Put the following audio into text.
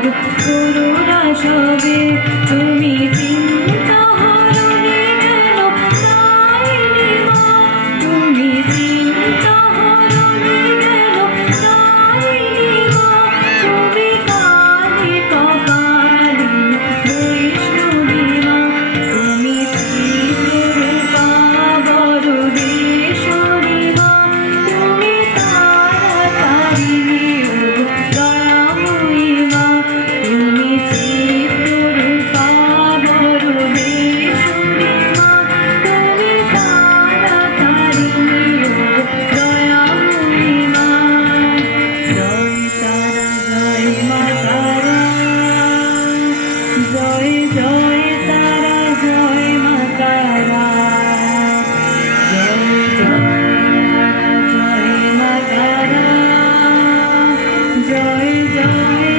করো করুণা সবে তুমি চিন্তা হরণে কেন চাইনি মা তুমি চিন্তা হরণে কেন চাইনি মা তুমি কালী কপালী বৈষ্ণবী মা তুমি ত্রিপুরূপা বরদেশ্বরী মা তুমি তারাতারিণী দয়াময়ী মা তুমি ত্রিপুরূপা বরদেশ্বরী মা তুমি তারাতারিণী দয়াময়ী মা জয় তারা জয় মা তারা জয় জয় তারা জয় মা তারা জয় জয় তারা জয় মা তারা জয় জয়